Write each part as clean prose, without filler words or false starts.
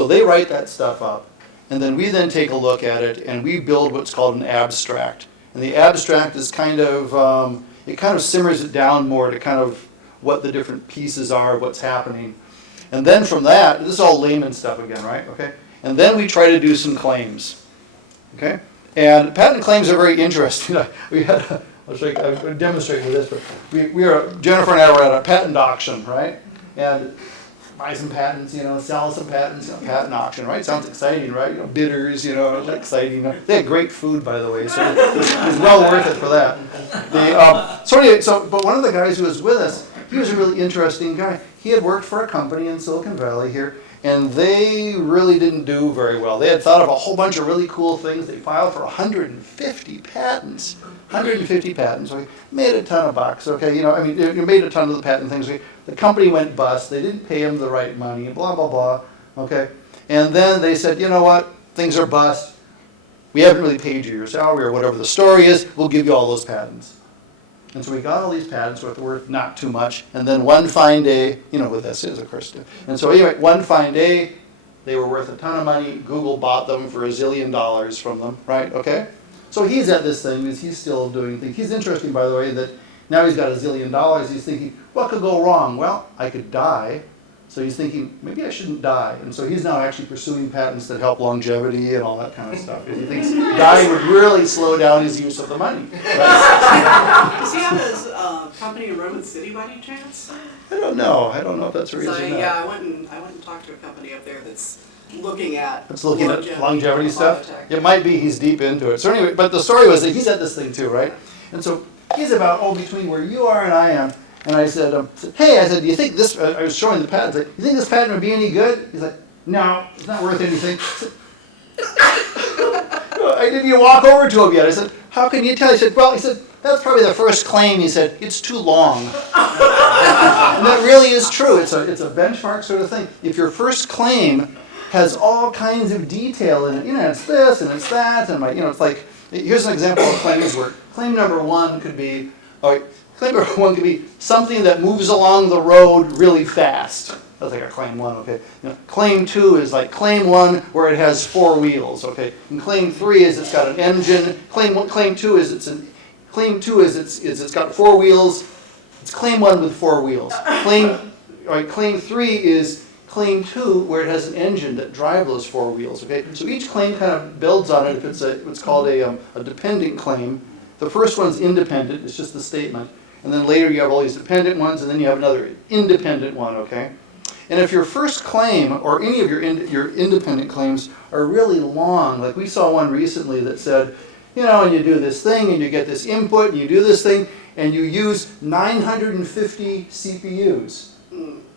So they write that stuff up, and then we then take a look at it, and we build what's called an abstract. And the abstract is kind of, it kind of simmers it down more to kind of what the different pieces are, what's happening. And then from that, this is all layman stuff again, right? Okay. And then we try to do some claims. Okay. And patent claims are very interesting. We had, I'll demonstrate with this, but Jennifer and I were at a patent auction, right? And buy some patents, sell some patents, patent auction, right? Sounds exciting, right? Bidders, exciting. They had great food, by the way, so it was well worth it for that. But one of the guys who was with us, he was a really interesting guy. He had worked for a company in Silicon Valley here, and they really didn't do very well. They had thought of a whole bunch of really cool things. They filed for 150 patents. 150 patents. We made a ton of bucks. Okay, you made a ton of the patent things. The company went bust. They didn't pay him the right money. Blah blah blah. Okay, and then they said, you know what? Things are bust. We haven't really paid you your salary or whatever the story is. We'll give you all those patents. And so we got all these patents worth not too much. And then one fine day, what this is, of course. And so anyway, one fine day, they were worth a ton of money. Google bought them for $1 zillion from them, right? Okay. So he's at this thing, he's still doing things. He's interesting, by the way, that now he's got $1 zillion. He's thinking, what could go wrong? Well, I could die. So he's thinking, maybe I shouldn't die. And so he's now actually pursuing patents that help longevity and all that kind of stuff. He thinks dying would really slow down his use of the money. Right? Does he have his company in Roman City by any chance? I don't know. I don't know if that's the reason. So yeah, I went and talked to a company up there that's looking at longevity stuff. It might be he's deep into it. So anyway, but the story was that he's at this thing too, right? And so he's about between where you are and I am. And I said, hey, do you think this? I was showing the patent. I said, you think this patent would be any good? He's like, no, it's not worth anything. I didn't even walk over to him yet. I said, how can you tell? He said, that's probably the first claim. He said, it's too long. And that really is true. It's a benchmark sort of thing. If your first claim has all kinds of detail in it, it's this and it's that, and it's like, here's an example of claims where claim number one could be, claim number one could be something that moves along the road really fast. That's like a claim one, okay. Claim two is like claim one where it has 4 wheels, okay. And claim three is it's got an engine. Claim two is it's got 4 wheels. It's claim one with 4 wheels. Claim three is claim two where it has an engine that drives those 4 wheels, okay. So each claim kind of builds on it. If it's what's called a dependent claim. The first one's independent. It's just the statement. And then later you have all these dependent ones, and then you have another independent one, okay? And if your first claim, or any of your independent claims, are really long, like we saw one recently that said, and you do this thing, and you get this input, and you do this thing, and you use 950 CPUs.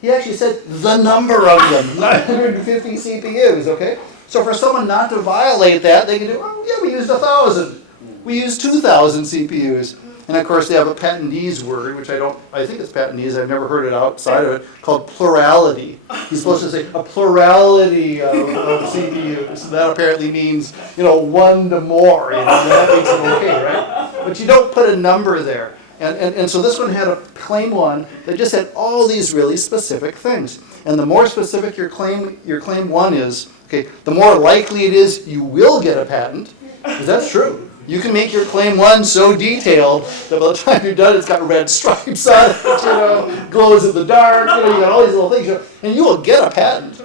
He actually said the number of them, 950 CPUs, okay? So for someone not to violate that, they can do, we used 1,000. We used 2,000 CPUs. And of course they have a patentee's word, which I think it's patentee's, I've never heard it outside of it, called plurality. He's supposed to say a plurality of CPUs. That apparently means, one to more, that makes it okay, right? But you don't put a number there. And so this one had a claim one that just had all these really specific things. And the more specific your claim one is, okay, the more likely it is you will get a patent, because that's true. You can make your claim one so detailed that by the time you're done, it's got red stripes on it, glows in the dark, you got all these little things, and you will get a patent.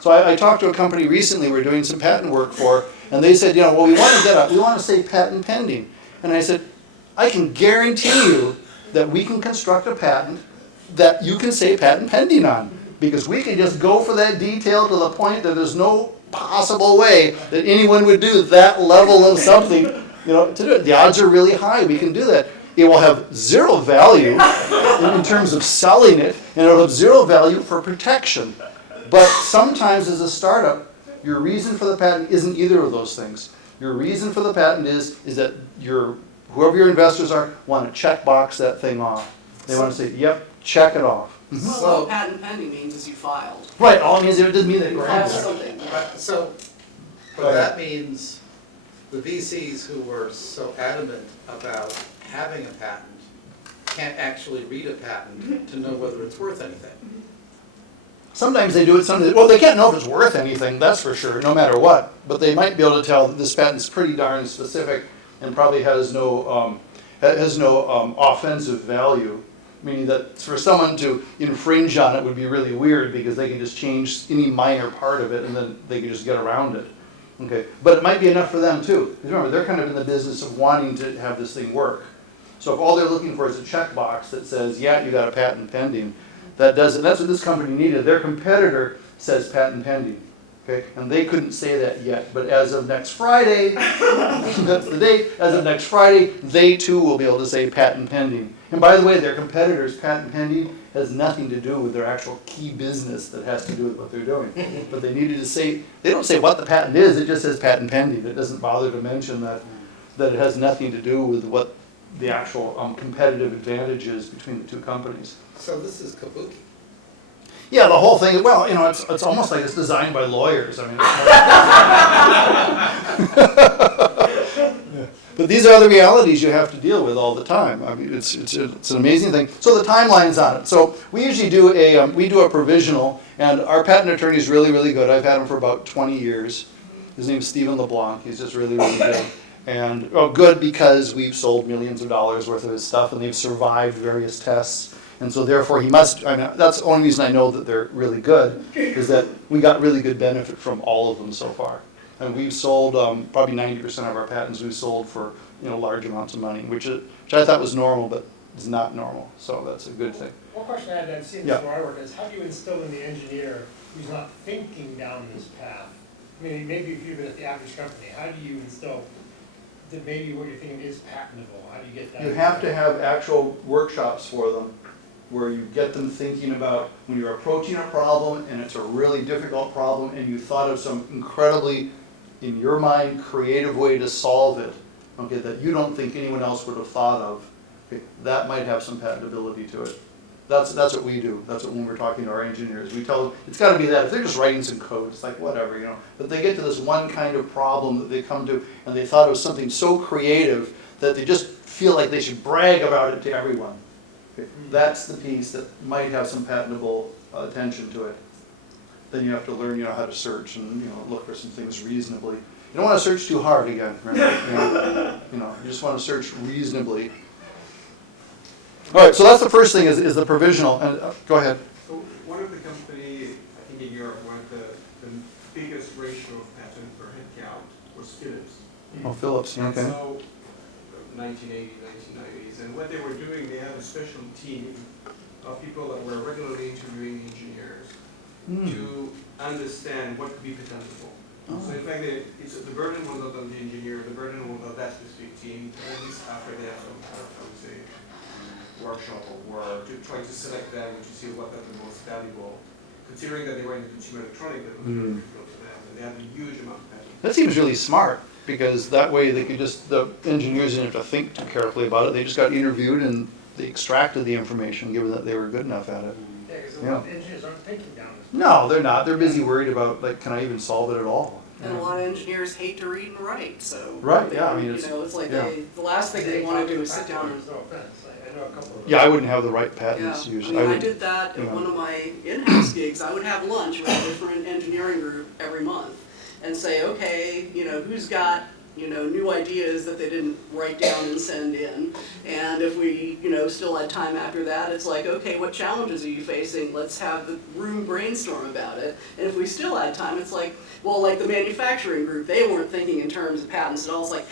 So I talked to a company recently we're doing some patent work for, and they said, we want to say patent pending. And I said, I can guarantee you that we can construct a patent that you can say patent pending on, because we can just go for that detail to the point that there's no possible way that anyone would do that level of something. To do it. The odds are really high. We can do that. It will have 0 value in terms of selling it, and it will have 0 value for protection. But sometimes as a startup, your reason for the patent isn't either of those things. Your reason for the patent is that whoever your investors are want to check box that thing off. They want to say, yep, check it off. Well, what patent pending means is you filed. Right. All it means it doesn't mean that you filed filed something. Right. So, but that means the VCs who were so adamant about having a patent can't actually read a patent to know whether it's worth anything. Sometimes they do it, sometimes, well, they can't know if it's worth anything, that's for sure, no matter what. But they might be able to tell that this patent's pretty darn specific and probably has no offensive value. Meaning that for someone to infringe on it would be really weird because they can just change any minor part of it and then they can just get around it. Okay, but it might be enough for them too. Because remember, they're kind of in the business of wanting to have this thing work. So if all they're looking for is a checkbox that says, yeah, you got a patent pending, that doesn't, that's what this company needed. Their competitor says patent pending. Okay, and they couldn't say that yet, but as of next Friday, that's the date, as of next Friday, they too will be able to say patent pending. And by the way, their competitor's patent pending has nothing to do with their actual key business that has to do with what they're doing. But they needed to say, they don't say what the patent is, it just says patent pending. It doesn't bother to mention that it has nothing to do with what the actual competitive advantage is between the two companies. So this is kabuki. Yeah, the whole thing, well, you know, it's almost like it's designed by lawyers. I mean, but these are the realities you have to deal with all the time. I mean, it's an amazing thing. So the timelines on it. So we usually do a provisional, and our patent attorney is really, really good. I've had him for about 20 years. His name's Stephen LeBlanc. He's just really, really good. And good because we've sold millions of dollars worth of his stuff, and they've survived various tests. And so therefore he must, I mean, that's the only reason I know that they're really good, is that we got really good benefit from all of them so far. And we've sold, probably 90% of our patents we've sold for, you know, large amounts of money, which I thought was normal, but is not normal. So that's a good thing. One question I had, I've seen Yeah. this where I work, is how do you instill in the engineer who's not thinking down this path? I mean, maybe if you've been at the average company, how do you instill that maybe what you're thinking is patentable? How do you get that? You have to have actual workshops for them, where you get them thinking about when you're approaching a problem and it's a really difficult problem and you thought of some incredibly, in your mind, creative way to solve it, okay, that you don't think anyone else would have thought of, okay, that might have some patentability to it. That's what we do. That's what when we're talking to our engineers. We tell them, it's got to be that. If they're just writing some code, it's like whatever, you know. But they get to this one kind of problem that they come to and they thought it was something so creative that they just feel like they should brag about it to everyone. Okay. That's the piece that might have some patentable attention to it. Then you have to learn, you know, how to search and, you know, look for some things reasonably. You don't want to search too hard again, remember? You know, you just want to search reasonably. All right, so that's the first thing is the provisional. And go ahead. So one of the companies, I think in Europe, where the biggest ratio of patent per head count was Philips. Oh, Phillips. And Okay. so 1980, 1990s, and what they were doing, they had a special team of people that were regularly interviewing engineers to understand what could be patentable. Oh. So in fact, the burden was not on the engineer, the burden was on that specific team, at least after they have some kind of, I would say, workshop or work to try to select them and to see what are the most valuable, considering that they were in the consumer electronics, that was very difficult for them, and they had a huge amount of patents. That seems really smart because that way they could just, the engineers didn't have to think too carefully about it. They just got interviewed and they extracted the information given that they were good enough at it. Yeah, because Yeah. engineers aren't thinking down this path. No, they're not. They're busy worried about, like, can I even solve it at all? And a lot of engineers hate to read and write, so. Right, yeah, I mean, You know, it's like yeah. the last thing they want to do is sit down and. No offense, I know a couple of them. Yeah, I wouldn't have the right Yeah, patents I usually. mean, I would- did that you at know. one of my in-house gigs. I would have lunch with a different engineering group every month and say, okay, you know, who's got, you know, new ideas that they didn't write down and send in. And if we, you know, still had time after that, it's like, okay, what challenges are you facing? Let's have the room brainstorm about it. And if we still had time, it's like, well, like the manufacturing group, they weren't thinking in terms of patents at all. It's like,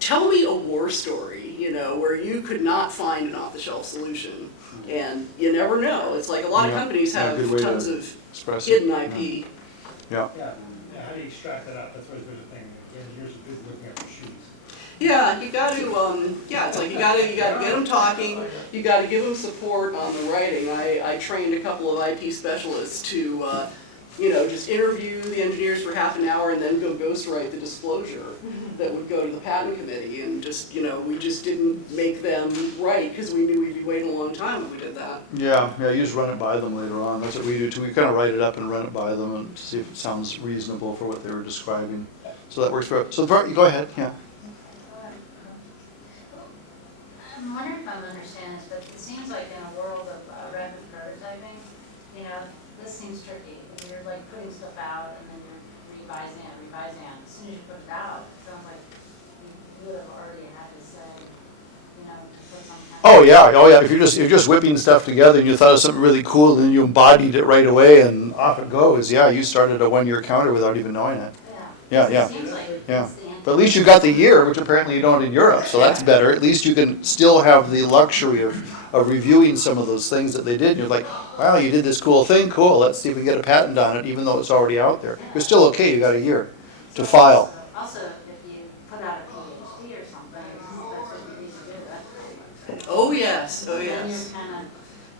tell me a war story, you know, where you could not find an off-the-shelf solution. And you never know. It's like a lot of Yeah, companies yeah, have good way to tons of Express it. hidden IP. Yeah. Yeah, how do you extract that out? That's always been a thing. The engineers are busy looking at their shoes. Yeah, you got to, yeah, it's like you got to get them talking. You got to give them support on the writing. I trained a couple of IP specialists to, you know, just interview the engineers for half an hour and then go ghostwrite the disclosure that would go to the patent committee. And just, you know, we just didn't make them write because we knew we'd be waiting a long time if we did that. Yeah, you just run it by them later on. That's what we do too. We kind of write it up and run it by them and see if it sounds reasonable for what they were describing. So that works for, so go ahead, yeah. I'm wondering if I'm understanding this, but it seems like in a world of rapid prototyping, you know, this seems tricky. If you're like putting stuff out and then you're revising it. As soon as you put it out, it sounds like you would have already had to say, you know, to put some kind of. Oh yeah. If you're just whipping stuff together and you thought of something really cool and you embodied it right away and off it goes. Yeah, you started a 1-year counter without even knowing it. Yeah. Yeah. It seems like Yeah. it's the end. But at least you got the year, which apparently you don't in Europe, so that's better. At least you can still have the luxury of reviewing some of those things that they did. You're like, wow, you did this cool thing, cool, let's see if we can get a patent on it, even though it's already out there. You're still okay, you got a year to file. Also, if you put out a PhD or something, that's what you need to do. Oh, yes, oh, Then yes. you're kind of,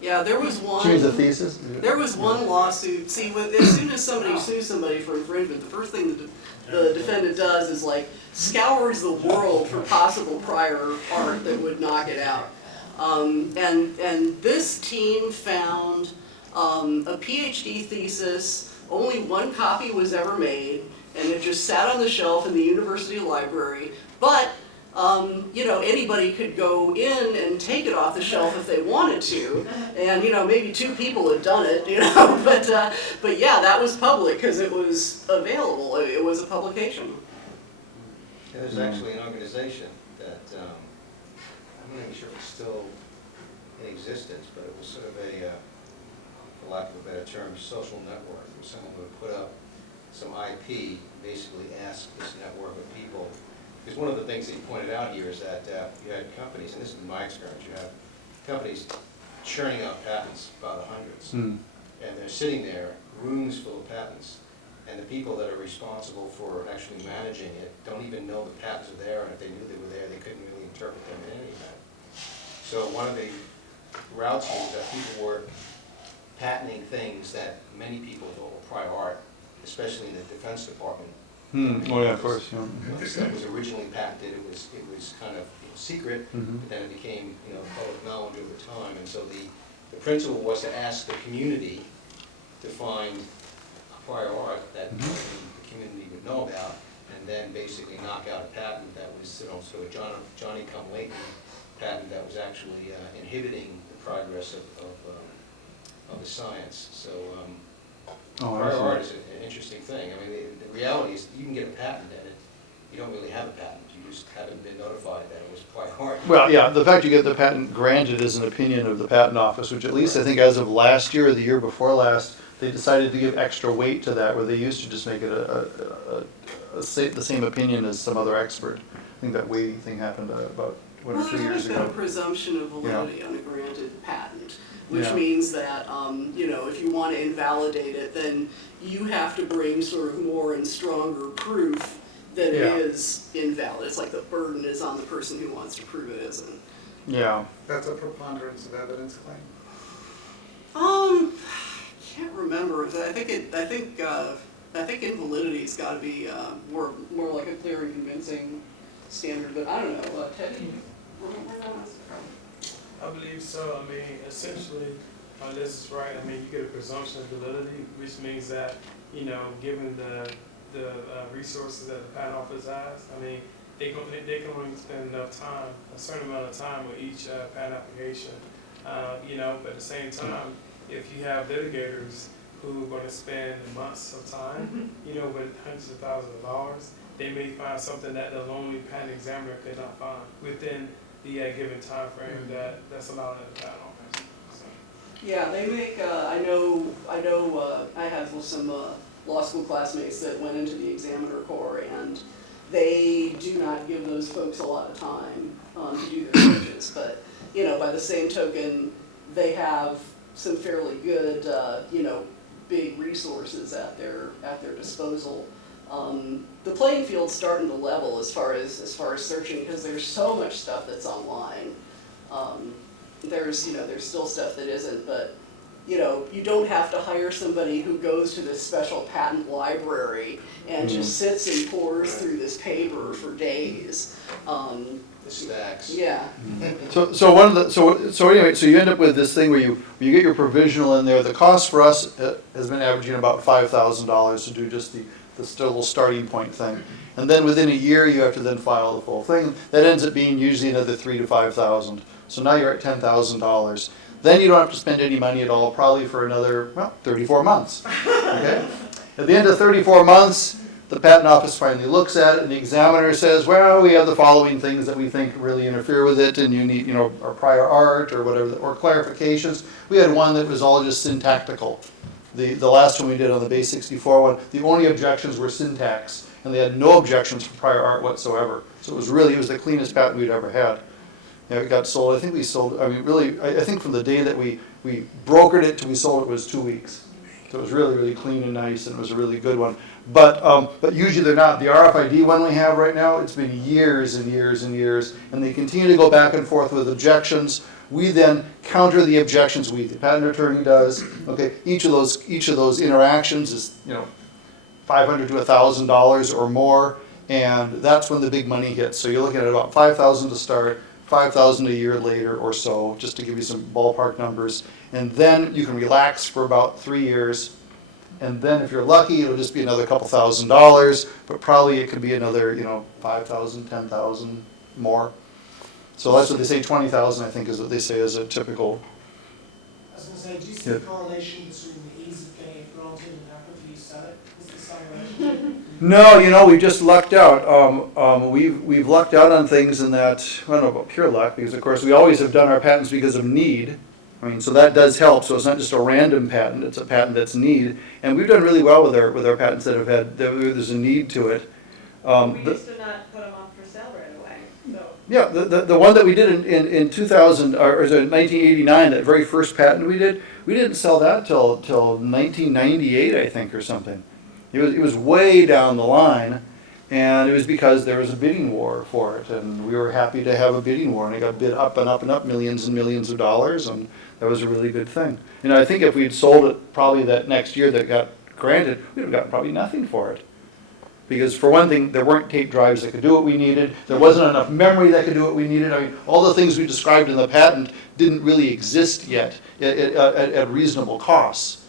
Yeah, there was one. Change the thesis? There was one lawsuit. See, as soon as somebody sues somebody for infringement, the first thing the defendant does is like scours the world for possible prior art that would knock it out. And this team found a PhD thesis. Only one copy was ever made, and it just sat on the shelf in the university library. But you know, anybody could go in and take it off the shelf if they wanted to, and you know, maybe 2 people had done it, you know, but yeah, that was public because it was available. It was a publication. There's actually an organization that, I'm not even sure if it's still in existence, but it was sort of a, for lack of a better term, social network, where someone would put up some IP, basically ask this network of people. Because one of the things that you pointed out here is that you had companies, and this is my experience, you have companies churning out patents by the hundreds, and they're sitting there, rooms full of patents, and the people that are responsible for actually managing it don't even know the patents are there, and if they knew they were there, they couldn't really interpret them in any event. So one of the routes here is that people were patenting things that many people thought were prior art, especially in the Defense Department. Oh yeah, of course, yeah. That was originally patented, it was kind of secret, but then it became, public knowledge over time. And so the principle was to ask the community to find prior art that the community would know about, and then basically knock out a patent that was, sort of Johnny-come-lately patent that was actually inhibiting the progress of the science. So prior art is an interesting thing. I mean, the reality is you can get a patent and you don't really have a patent. You just haven't been notified that it was prior art. Well, yeah, the fact you get the patent granted is an opinion of the patent office, which at least I think as of last year or the year before last, they decided to give extra weight to that, where they used to just make it the same opinion as some other expert. I think that weighting thing happened about 1 or 2 years There's been a ago. presumption of validity on a granted patent, which Yeah. means that, if you want to invalidate it, then you have to bring sort of more and stronger proof that Yeah. it is invalid. It's like the burden is on the person who wants to prove it isn't. Yeah. That's a preponderance of evidence claim. Can't remember. I think invalidity's got to be more like a clear and convincing standard. But I don't know, Teddy. Where that was from? I believe so. I mean, essentially, Liz is right. I mean, you get a presumption of validity, which means that, given the resources that the patent office has, I mean, they can only spend enough time, a certain amount of time with each patent application. But at the same time, if you have litigators who are going to spend months of time, with hundreds of thousands of dollars, they may find something that the lonely patent examiner could not find within the given time frame that's allowed in the patent office. So. Yeah, they make. I know. I have some law school classmates that went into the examiner corps, and they do not give those folks a lot of time to do their searches. But by the same token, they have some fairly good, big resources at their disposal. The playing field's starting to level as far as searching, because there's so much stuff that's online. There's still stuff that isn't, but you don't have to hire somebody who goes to this special patent library and just sits and pores through this paper for days. The stacks. Yeah. So anyway, so you end up with this thing where you get your provisional in there. The cost for us has been averaging about $5,000 to do just the little starting point thing, and then within a year you have to then file the full thing. That ends up being usually another $3,000 to $5,000. So now you're at $10,000. then you don't have to spend any money at all, probably for another, well, 34 months, okay? At the end of 34 months, the patent office finally looks at it, and the examiner says, well, we have the following things that we think really interfere with it, and you need, you know, our prior art or whatever, or clarifications. We had one that was all just syntactical. The last one we did on the Base 64 one, the only objections were syntax, and they had no objections for prior art whatsoever. So it was the cleanest patent we'd ever had. Yeah, it got sold, I think we sold, I mean, really, I think from the day that we brokered it till we sold it was 2 weeks. So it was really, really clean and nice, and it was a really good one. But usually they're not. The RFID one we have right now, it's been years and years and years, and they continue to go back and forth with objections. We then counter the objections. The patent attorney does. Okay, each of those interactions is, you know, $500 to $1,000 or more, and that's when the big money hits. So you're looking at about $5,000 to start, $5,000 a year later or so, just to give you some ballpark numbers. And then you can relax for about 3 years. And then if you're lucky, it'll just be another couple $1,000s, but probably it could be another, you know, 5,000, 10,000 more. So that's what they say, 20,000, I think, is what they say is a typical. I was gonna say, do you see a correlation between the ease of getting it granted and how quickly you sell it? Is there some relationship? No, you know, we just lucked out. We've lucked out on things in that, I don't know about pure luck, because of course we always have done our patents because of need. I mean, so that does help. So it's not just a random patent; it's a patent that's need. And we've done really well with our patents that have had. There's a need to it. We used to not put them up for sale right away. So. Yeah, the one that we did in 2000 or 1989, that very first patent we didn't sell that till 1998, I think, or something. It was way down the line, and it was because there was a bidding war for it, and we were happy to have a bidding war, and it got bid up and up and up, millions and millions of dollars, and that was a really good thing. You know, I think if we'd sold it probably that next year that got granted, we'd have gotten probably nothing for it. Because for one thing, there weren't tape drives that could do what we needed, there wasn't enough memory that could do what we needed. I mean, all the things we described in the patent didn't really exist yet at reasonable costs.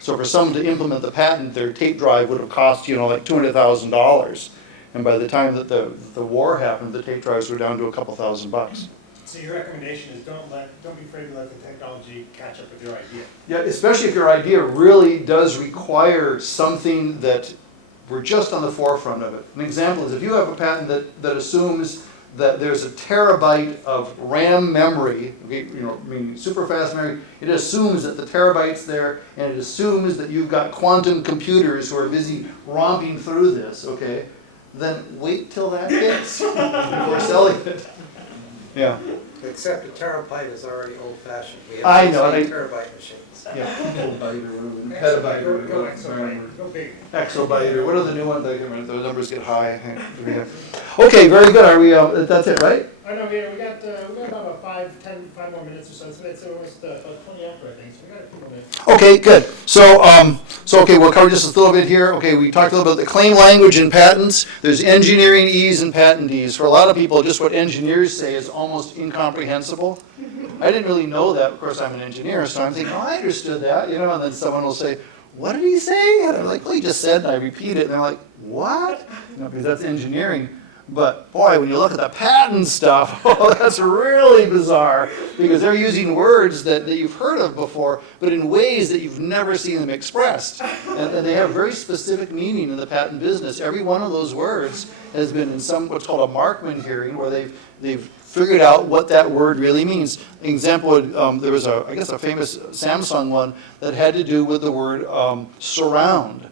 So for someone to implement the patent, their tape drive would have cost, you know, like $200,000. And by the time that the war happened, the tape drives were down to a couple $1,000. So your recommendation is don't be afraid to let the technology catch up with your idea. Yeah, especially if your idea really does require something that we're just on the forefront of it. An example is if you have a patent that assumes that there's a terabyte of RAM memory, okay, you know, meaning super fast memory, it assumes that the terabyte's there, and it assumes that you've got quantum computers who are busy romping through this, okay? Then wait till that hits before selling it. Yeah. Except a terabyte is already old-fashioned. We I have know, 16 terabyte machines. Yeah. Petabyte or Go exabyte, go big. exabyte or what are the new ones? I can't remember. The numbers get high. Okay, very good. Are we? That's it, right? Oh no, we got about 5 more minutes or so. So it's almost 20 after, I think. So we got a few more minutes. Okay, good. So okay, we'll cover just a little bit here. Okay, we talked a little bit about the claim language in patents. There's engineering ease and patent ease. For a lot of people, just what engineers say is almost incomprehensible. I didn't really know that. Of course, I'm an engineer, so I'm thinking, oh, I understood that, you know. And then someone will say, what did he say? And I'm like, well, he just said, and I repeat it, and they're like, what? You know, because that's engineering. But boy, when you look at the patent stuff, oh, that's really bizarre, because they're using words that you've heard of before, but in ways that you've never seen them expressed. And they have very specific meaning in the patent business. Every one of those words has been in some what's called a Markman hearing, where they've figured out what that word really means. An example, there was I guess a famous Samsung one that had to do with the word surround.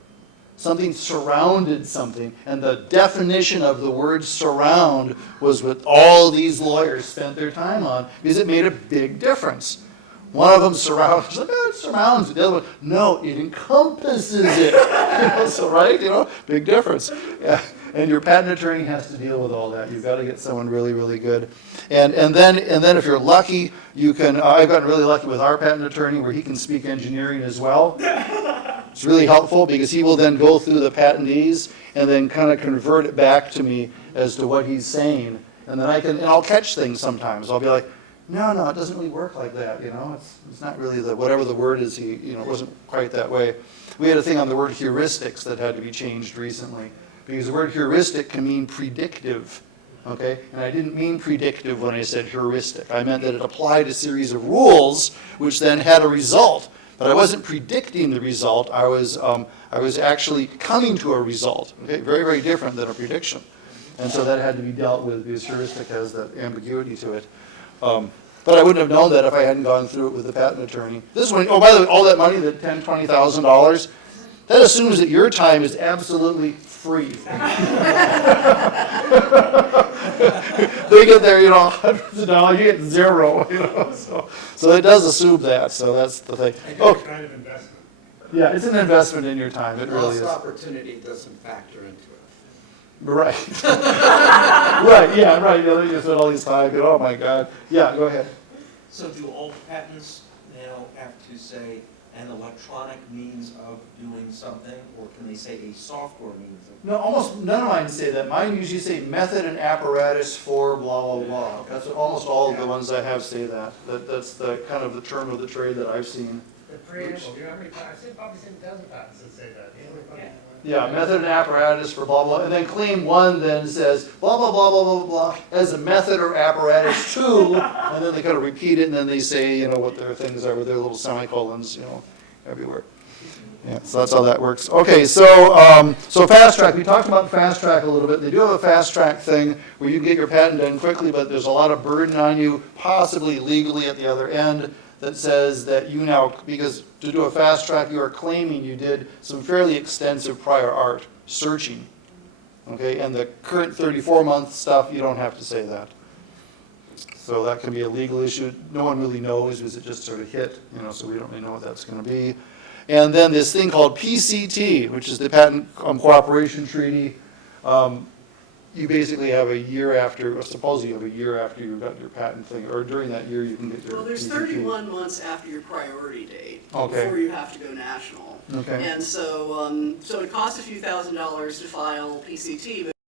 Something surrounded something, and the definition of the word surround was what all these lawyers spent their time on, because it made a big difference. One of them surrounds, like, oh, it surrounds it. The other one, no, it encompasses it. So right, big difference. Yeah. And your patent attorney has to deal with all that. You've got to get someone really, really good. And then if you're lucky, you can. I've gotten really lucky with our patent attorney, where he can speak engineering as well. It's really helpful, because he will then go through the patentees and then kind of convert it back to me as to what he's saying. And then I'll catch things sometimes. I'll be like, no, it doesn't really work like that. It's not really whatever the word is. It wasn't quite that way. We had a thing on the word heuristics that had to be changed recently, because the word heuristic can mean predictive. okay? And I didn't mean predictive when I said heuristic. I meant that it applied a series of rules which then had a result. But I wasn't predicting the result, I was actually coming to a result, okay? Very, very different than a prediction. And so that had to be dealt with because heuristic has that ambiguity to it. But I wouldn't have known that if I hadn't gone through it with the patent attorney. This is when, oh, by the way, all that money, that $10,000, $20,000, that assumes that your time is absolutely free. They get there, you know, hundreds of dollars, you get zero, you know, so it does assume that, so that's the thing. It's Oh, kind of investment. yeah, it's an investment in your time, it really is. Lost opportunity doesn't factor into it. Right. Right, yeah, right, yeah, they just spent all these time, and oh my God. Yeah, go ahead. So do all patents now have to say an electronic means of doing something, or can they say a software means of? No, almost none of mine say that. Mine usually say method and apparatus for blah, blah, blah. That's what almost all of the ones I have say that. That's the kind of the term of the trade that I've seen. The preamble, you know how many patents, I've probably seen dozens of patents that say that. You know, like, Yeah, method and apparatus for blah, blah, and then claim one then says blah, blah, blah, blah, blah, blah, as a method or apparatus to, and then they kind of repeat it, and then they say, you know, what their things are with their little semicolons, you know, everywhere. Yeah, so that's how that works. Okay, so so fast track, we talked about fast track a little bit. They do have a fast track thing where you can get your patent done quickly, but there's a lot of burden on you, possibly legally at the other end, that says that you now, because to do a fast track, you are claiming you did some fairly extensive prior art searching. Okay, and the current 34-month stuff, you don't have to say that. So that can be a legal issue. No one really knows because it just sort of hit, you know, so we don't really know what that's going to be. And then this thing called PCT, which is the Patent Cooperation Treaty. You basically have a year after, or supposedly you have a year after you got your patent thing, or during that year you can get your Well, there's PCT. 31 months after your priority date Okay. before you have to go national. Okay. And so, so it costs a few $1,000s to file PCT, but